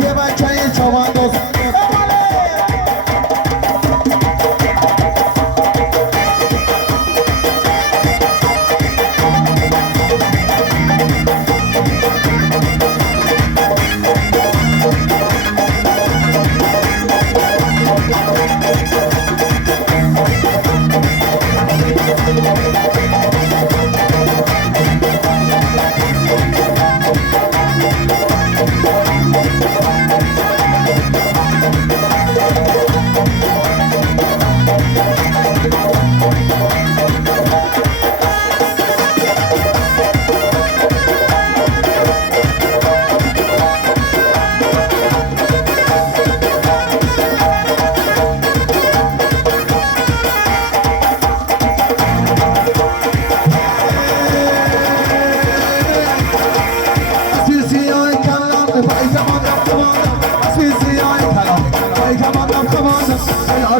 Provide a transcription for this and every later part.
یه بچه چوانداز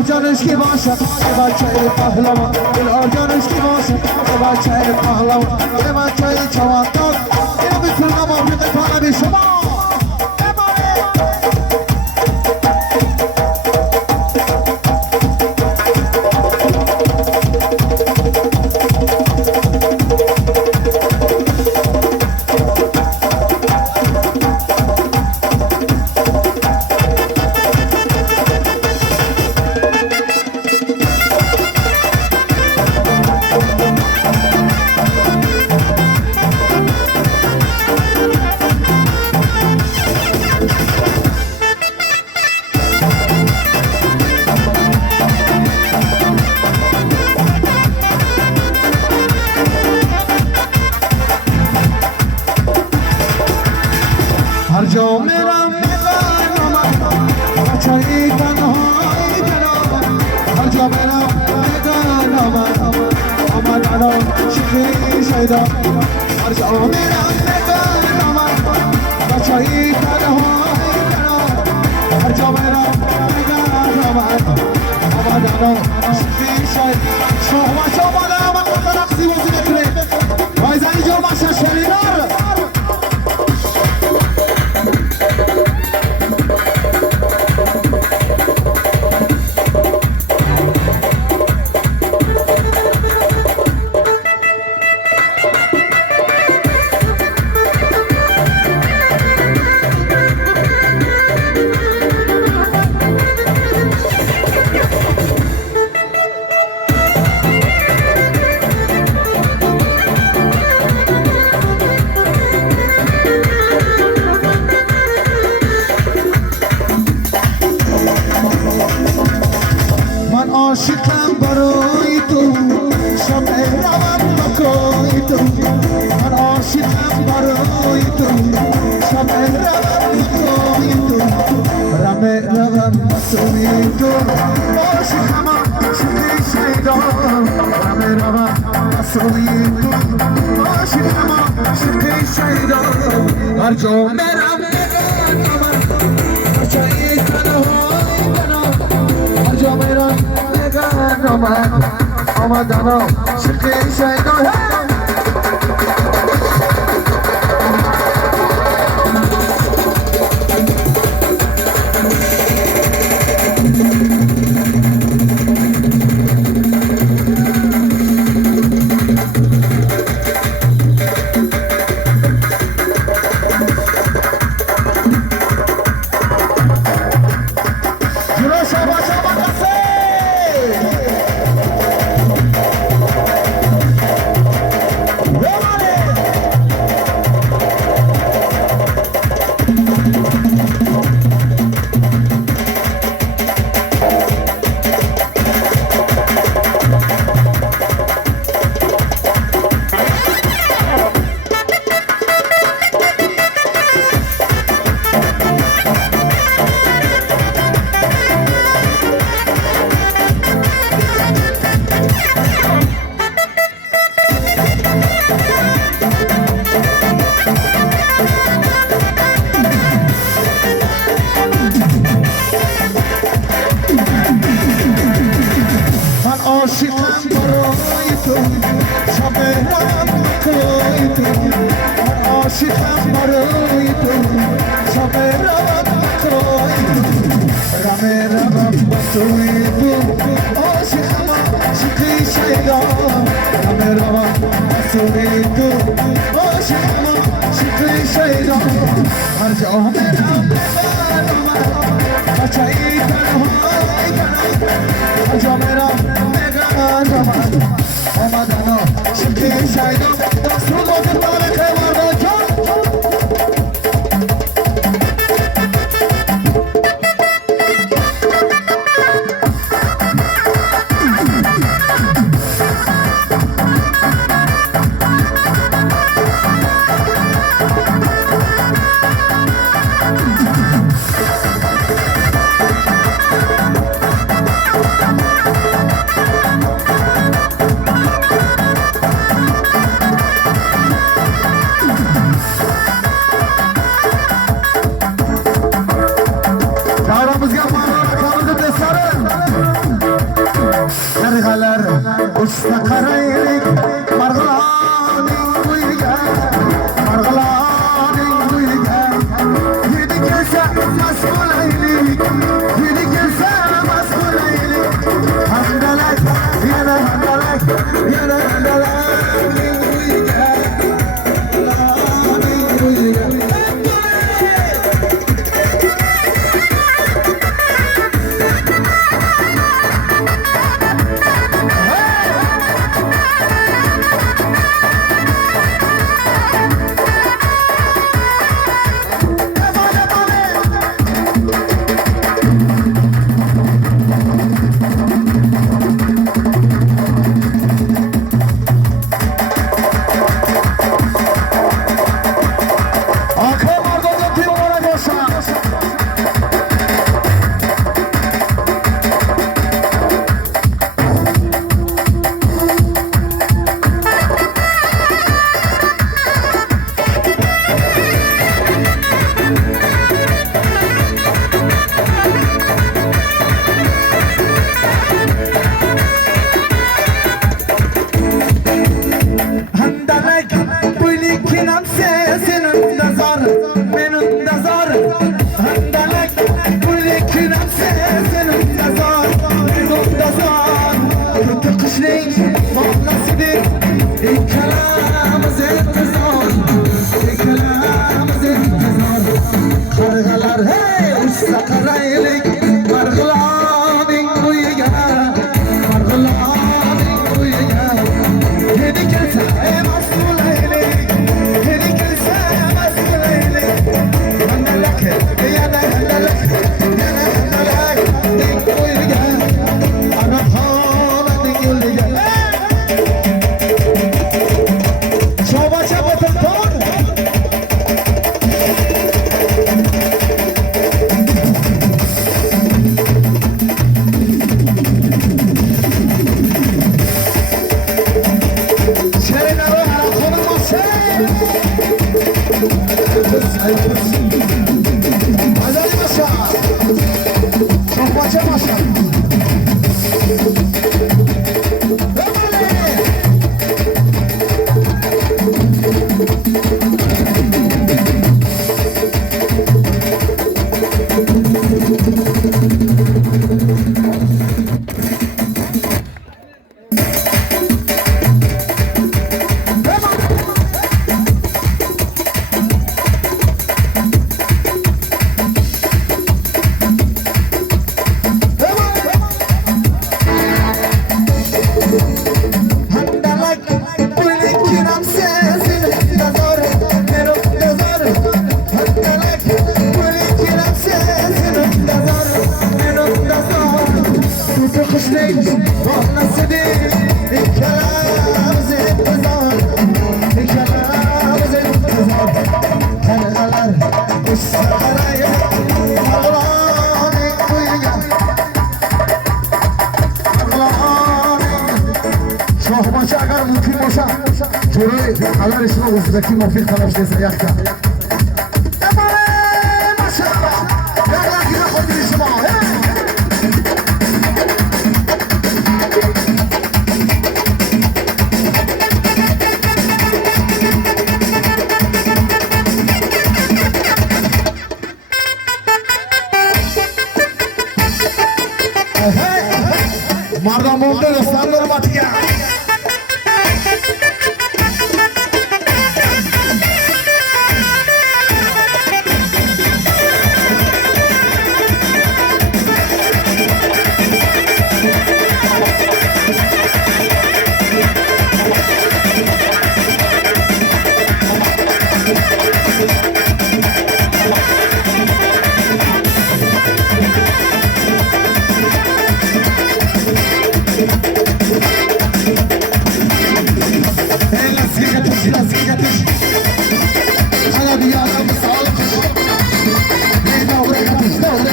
الارجانش کی باشه یه بچه پهلوان الارجانش کی باشه یه بچه پهلوان یه بچه چوانداز اینو میتونم آفریقه طالبی شما هر جا میرم نگاه بچه‌ای تنهایی کنم هر جا میرم نگاه آمد الان شکلی شیدا هر جا میرم نگاه بچه‌ای تنهایی کنم هر جا میرم نگاه آمد الان شکلی شیدا شما بالا من خود رقصی وزید کنه وای زنی جور باشه شریدار عاشقم برای تو شب روم بکای تو من عاشقم برای تو شب روم بکای تو روم بسوی تو عاشقم عاشق شیدا روم بسوی تو عاشقم عاشق شیدا هر جا میرم نگاه بچه‌ای تنهایی کنم هر جا میرم آمدن شکلی شیدا aşkı şeyda Merhaba Suritu Aşkıma aşkı şeyda Harca merhaba Açayı tanımay Harca merhaba Amadana aşkı şeyda Sulvatın bana kayvarda çok Usta karaylik margılaning uyga margılaning uyga yedi kelsa mas bo'laylik yedi kelsa mas bo'laylik handalak yana handalak yana handalakning uyga margılaning uyga Shohmachi agar mumkin bo'lsa, jo'ray alar ishni o'zidagi muvaffaq qilish desa yaxshi. Maşallah. Yaqin yura qo'yishim bor. مردم مونده دوستان نرمتیه No,